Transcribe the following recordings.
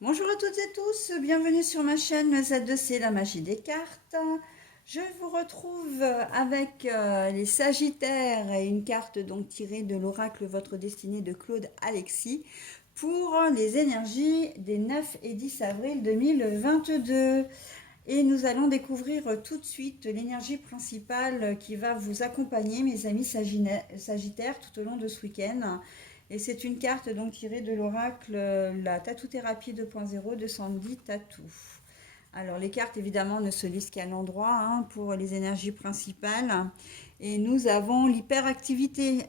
Bonjour à toutes et tous, bienvenue sur ma chaîne Z2C, la magie des cartes. Je vous retrouve avec les Sagittaires et une carte donc tirée de l'oracle Votre Destinée de Claude Alexis pour les énergies des 9 et 10 avril 2022. Et nous allons découvrir tout de suite l'énergie principale qui va vous accompagner, mes amis Sagittaires, tout au long de ce week-end. Et c'est une carte donc tirée de l'oracle la Tattoo Thérapie 2.0 de Sandy Tattoo. Alors les cartes évidemment ne se lisent qu'à l'endroit pour les énergies principales. Et nous avons l'hyperactivité,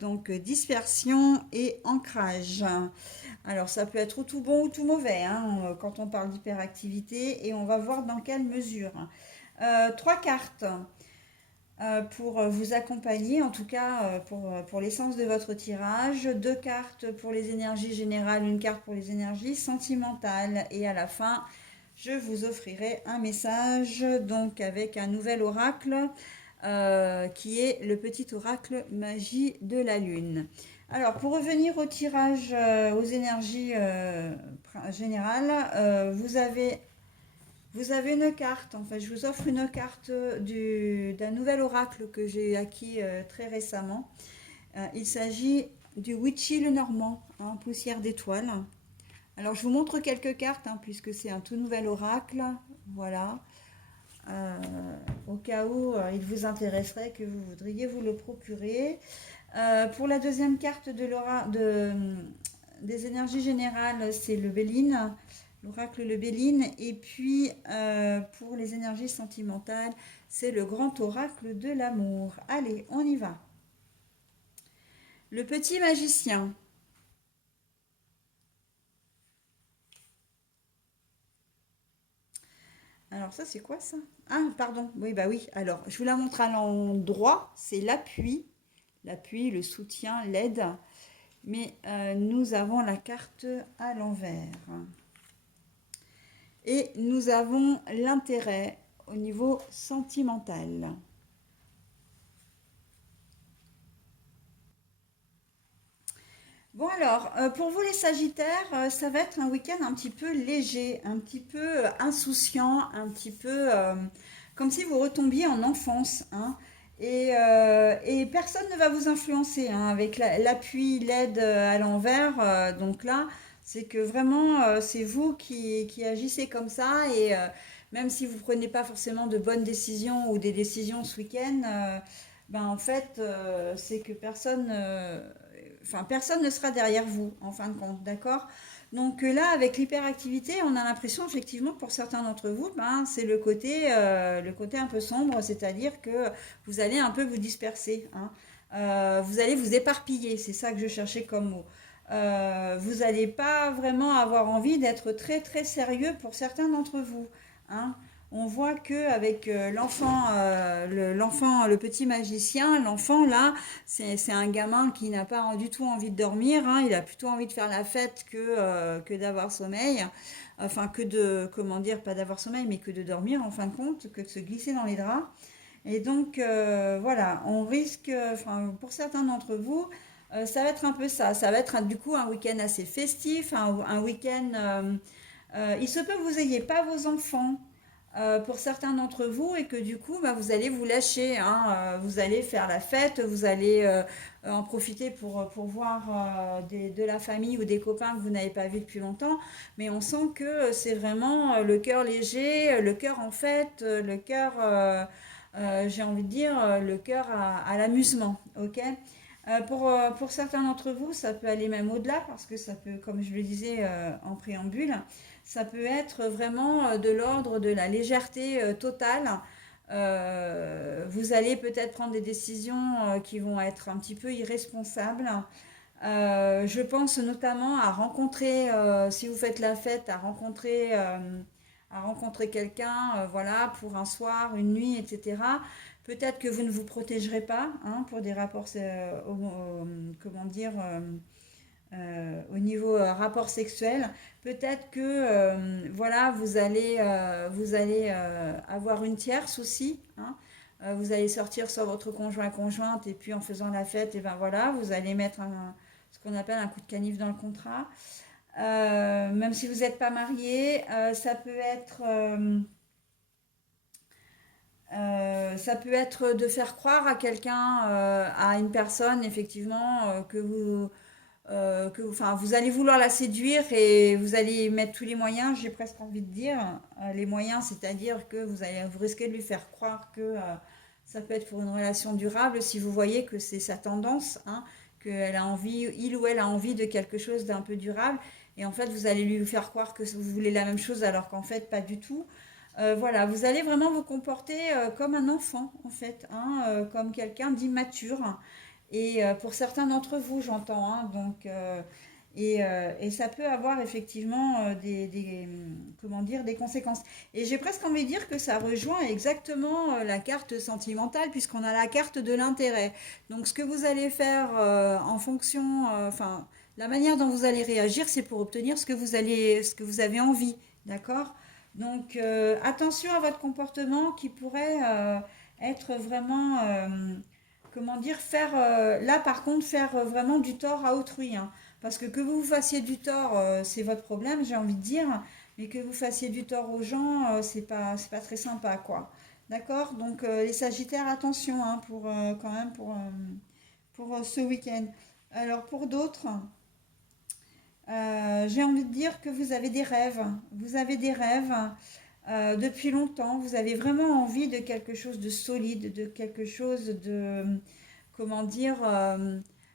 donc dispersion et ancrage. Alors ça peut être ou tout bon ou tout mauvais quand on parle d'hyperactivité et on va voir dans quelle mesure. Trois cartes pour vous accompagner, en tout cas pour l'essence de votre tirage. Deux cartes pour les énergies générales, une carte pour les énergies sentimentales. Et à la fin, je vous offrirai un message donc avec un nouvel oracle qui est le petit oracle magie de la lune. Alors pour revenir au tirage aux énergies générales, vous avez une carte, en fait, je vous offre une carte d'un nouvel oracle que j'ai acquis très récemment. Il s'agit du Witchy le Normand, poussière d'étoiles. Alors je vous montre quelques cartes, puisque c'est un tout nouvel oracle. Voilà. Euh, Au cas où il vous intéresserait, que vous voudriez vous le procurer. Pour la deuxième carte des énergies générales, c'est le Béline, l'oracle le Béline. Et puis pour les énergies sentimentales, c'est le grand oracle de l'amour. Allez, on y va. Le petit magicien. Alors ça, c'est quoi ça? Ah, pardon. Oui, bah oui. Alors, je vous la montre à l'endroit. C'est l'appui, le soutien, l'aide. Mais nous avons la carte à l'envers. Et nous avons l'intérêt au niveau sentimental. Bon alors, pour vous les Sagittaires, ça va être un week-end un petit peu léger, un petit peu insouciant, un petit peu comme si vous retombiez en enfance. Et personne ne va vous influencer avec l'appui, l'aide à l'envers. Donc là, c'est que vraiment, c'est vous qui agissez comme ça. Et même si vous ne prenez pas forcément de bonnes décisions ou des décisions ce week-end, ben en fait, c'est que personne ne sera derrière vous, en fin de compte, d'accord? Donc là, avec l'hyperactivité, on a l'impression effectivement que pour certains d'entre vous, ben, c'est le côté un peu sombre, c'est-à-dire que vous allez un peu vous disperser. Vous allez vous éparpiller, c'est ça que je cherchais comme mot. Vous n'allez pas vraiment avoir envie d'être très très sérieux pour certains d'entre vous. hein. On voit que avec le petit magicien, l'enfant là, c'est un gamin qui n'a pas du tout envie de dormir. Il a plutôt envie de faire la fête que d'avoir sommeil. Enfin, comment dire, pas d'avoir sommeil, mais que de dormir en fin de compte, que de se glisser dans les draps. Et donc, voilà, on risque, enfin, pour certains d'entre vous, ça va être un peu ça. Ça va être du coup un week-end assez festif, un week-end. Il se peut que vous n'ayez pas vos enfants pour certains d'entre vous et que du coup bah, vous allez vous lâcher, vous allez faire la fête, vous allez en profiter pour voir de la famille ou des copains que vous n'avez pas vus depuis longtemps, mais on sent que c'est vraiment le cœur léger, le cœur en fête, le cœur, j'ai envie de dire, le cœur à l'amusement, ok. Pour certains d'entre vous, ça peut aller même au-delà parce que ça peut, comme je le disais en préambule, ça peut être vraiment de l'ordre de la légèreté totale. Vous allez peut-être prendre des décisions qui vont être un petit peu irresponsables. Je pense notamment à rencontrer, si vous faites la fête, à rencontrer quelqu'un, voilà, pour un soir, une nuit, etc. Peut-être que vous ne vous protégerez pas pour des rapports, comment dire, au niveau rapport sexuel. Peut-être que voilà, vous allez avoir une tierce aussi. Vous allez sortir sur votre conjointe et puis en faisant la fête, et ben voilà, vous allez mettre ce qu'on appelle un coup de canif dans le contrat. même si vous n'êtes pas marié, ça peut être de faire croire à quelqu'un, à une personne, effectivement, enfin, vous allez vouloir la séduire et vous allez mettre tous les moyens, j'ai presque envie de dire, les moyens, c'est-à-dire que vous risquez de lui faire croire que ça peut être pour une relation durable si vous voyez que c'est sa tendance, hein, qu'elle a envie, il ou elle a envie de quelque chose d'un peu durable, et en fait, vous allez lui faire croire que vous voulez la même chose alors qu'en fait, pas du tout. Voilà, vous allez vraiment vous comporter comme un enfant, en fait, hein, comme quelqu'un d'immature. Et pour certains d'entre vous, j'entends, hein, donc, et ça peut avoir effectivement comment dire, des conséquences. Et j'ai presque envie de dire que ça rejoint exactement la carte sentimentale, puisqu'on a la carte de l'intérêt. Donc, ce que vous allez faire en fonction, enfin, la manière dont vous allez réagir, c'est pour obtenir ce que vous avez envie, d'accord? Donc, attention à votre comportement qui pourrait être vraiment comment dire, là par contre, faire vraiment du tort à autrui, hein. Parce que vous vous fassiez du tort, c'est votre problème, j'ai envie de dire, mais que vous fassiez du tort aux gens, c'est pas très sympa, quoi. D'accord? Donc, les Sagittaires, attention, hein, quand même, pour ce week-end. Alors, pour d'autres, j'ai envie de dire que vous avez des rêves. Vous avez des rêves depuis longtemps. Vous avez vraiment envie de quelque chose de solide, de quelque chose de, comment dire,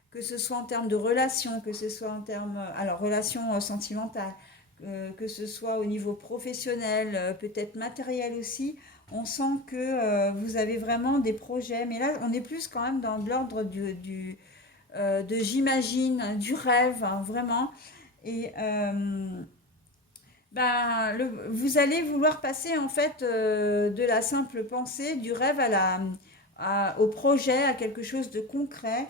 que ce soit en termes de relations, que ce soit en termes, alors relations sentimentales, que ce soit au niveau professionnel, peut-être matériel aussi. On sent que vous avez vraiment des projets, mais là, on est plus quand même dans l'ordre de j'imagine, du rêve, hein, vraiment. Et vous allez vouloir passer en fait de la simple pensée, du rêve au projet, à quelque chose de concret.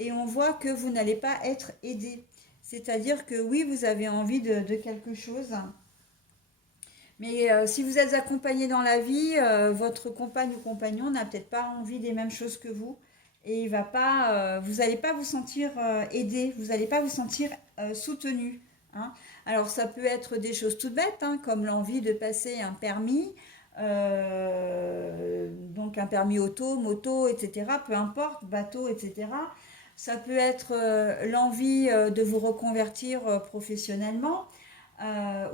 Et on voit que vous n'allez pas être aidé. C'est-à-dire que oui, vous avez envie de quelque chose. Mais si vous êtes accompagné dans la vie, votre compagne ou compagnon n'a peut-être pas envie des mêmes choses que vous. Et il va pas, vous n'allez pas vous sentir aidé, vous n'allez pas vous sentir soutenu, hein. Alors ça peut être des choses toutes bêtes, hein, comme l'envie de passer un permis, donc un permis auto, moto, etc. Peu importe, bateau, etc. Ça peut être l'envie de vous reconvertir professionnellement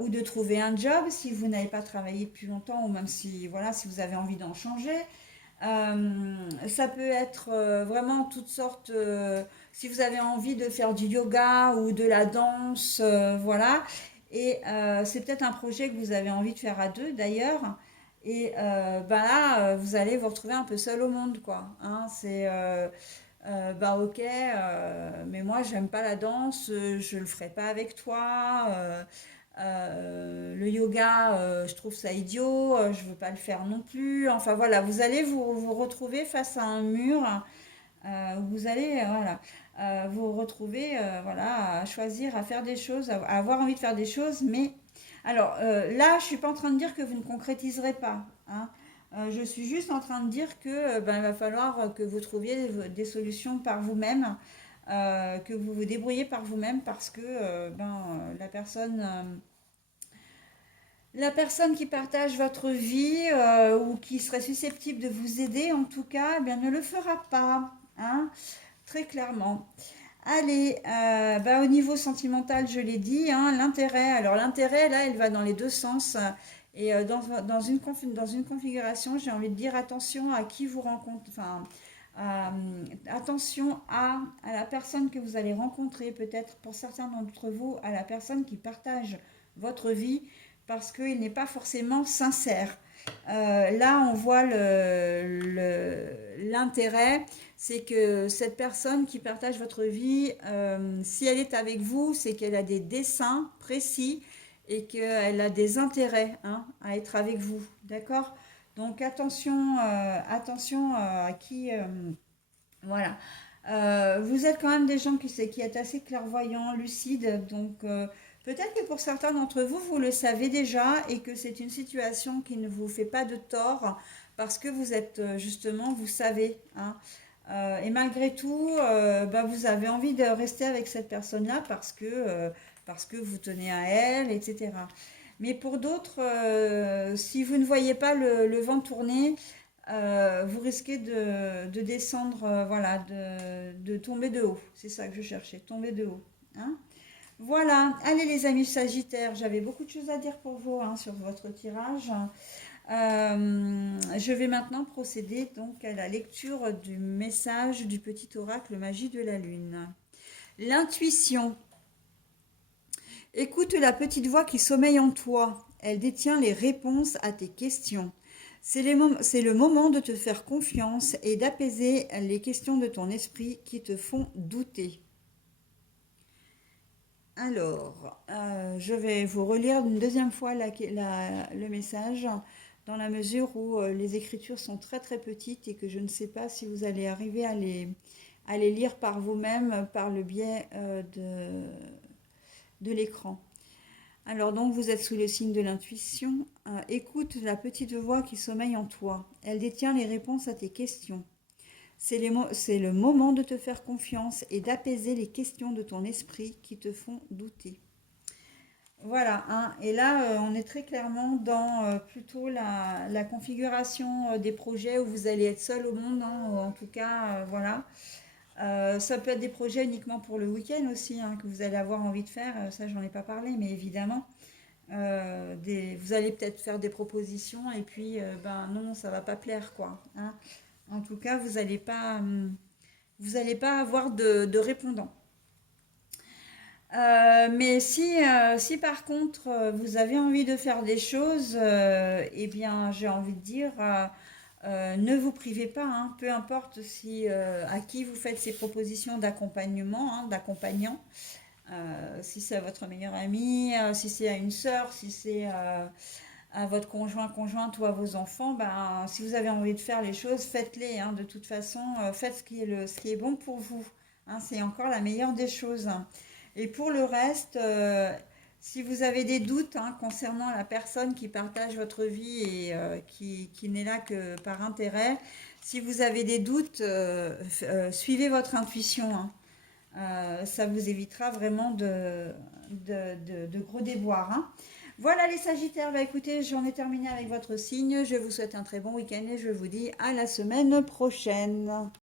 ou de trouver un job si vous n'avez pas travaillé depuis longtemps ou même si, voilà, si vous avez envie d'en changer. Ça peut être vraiment toutes sortes, si vous avez envie de faire du yoga ou de la danse, voilà. Et c'est peut-être un projet que vous avez envie de faire à deux d'ailleurs. Et là, vous allez vous retrouver un peu seul au monde, quoi, hein. C'est bah ok, mais moi j'aime pas la danse, je le ferai pas avec toi. Le yoga, je trouve ça idiot, je veux pas le faire non plus. Enfin voilà, vous allez vous retrouver face à un mur où vous allez voilà, vous retrouver voilà, à choisir, à faire des choses, à avoir envie de faire des choses, mais alors là, je suis pas en train de dire que vous ne concrétiserez pas, hein. Je suis juste en train de dire que il va falloir que vous trouviez des solutions par vous-même, que vous vous débrouillez par vous-même parce que la personne qui partage votre vie ou qui serait susceptible de vous aider, en tout cas, eh bien, ne le fera pas, hein, très clairement. Allez, au niveau sentimental, je l'ai dit, hein, l'intérêt. Alors l'intérêt, là, il va dans les deux sens. Et dans une configuration, j'ai envie de dire attention à qui vous rencontrez, enfin, attention à la personne que vous allez rencontrer, peut-être pour certains d'entre vous, à la personne qui partage votre vie, parce qu'il n'est pas forcément sincère. Là, on voit l'intérêt, c'est que cette personne qui partage votre vie, si elle est avec vous, c'est qu'elle a des desseins précis et qu'elle a des intérêts, hein, à être avec vous. D'accord? Donc attention, attention à qui... voilà. Vous êtes quand même des gens qui êtes assez clairvoyants, lucides, donc peut-être que pour certains d'entre vous, vous le savez déjà et que c'est une situation qui ne vous fait pas de tort parce que vous êtes justement, vous savez, hein. Et malgré tout, vous avez envie de rester avec cette personne-là parce que parce que vous tenez à elle, etc. Mais pour d'autres, si vous ne voyez pas le vent tourner, vous risquez de descendre, voilà, de tomber de haut. C'est ça que je cherchais, tomber de haut. Hein. Voilà, allez les amis Sagittaires, j'avais beaucoup de choses à dire pour vous hein, sur votre tirage. Je vais maintenant procéder donc à la lecture du message du petit oracle Magie de la Lune. L'intuition. Écoute la petite voix qui sommeille en toi. Elle détient les réponses à tes questions. C'est le moment de te faire confiance et d'apaiser les questions de ton esprit qui te font douter. Alors, je vais vous relire une deuxième fois le message dans la mesure où les écritures sont très très petites et que je ne sais pas si vous allez arriver à les lire par vous-même par le biais de l'écran. Alors donc vous êtes sous le signe de l'intuition. Écoute la petite voix qui sommeille en toi. Elle détient les réponses à tes questions. C'est le moment de te faire confiance et d'apaiser les questions de ton esprit qui te font douter. Voilà, hein. Et là, on est très clairement dans plutôt la configuration des projets où vous allez être seul au monde, hein, ou en tout cas, voilà. Ça peut être des projets uniquement pour le week-end aussi, hein, que vous allez avoir envie de faire. Ça, j'en ai pas parlé, mais évidemment, vous allez peut-être faire des propositions et puis, ben non, ça va pas plaire, quoi. Hein. En tout cas, vous allez pas avoir de répondant. Mais si par contre vous avez envie de faire des choses, eh bien j'ai envie de dire, ne vous privez pas, hein, peu importe si, à qui vous faites ces propositions d'accompagnement, hein, d'accompagnant, si c'est à votre meilleur ami, si c'est à une sœur, si c'est à votre conjoint, conjointe ou à vos enfants, ben, si vous avez envie de faire les choses, faites-les. Hein, de toute façon, faites ce qui est bon pour vous. Hein, c'est encore la meilleure des choses. Et pour le reste, si vous avez des doutes hein, concernant la personne qui partage votre vie et qui n'est là que par intérêt, si vous avez des doutes, suivez votre intuition. Hein. Ça vous évitera vraiment de gros déboires. Hein. Voilà les Sagittaires, bah écoutez, j'en ai terminé avec votre signe. Je vous souhaite un très bon week-end et je vous dis à la semaine prochaine.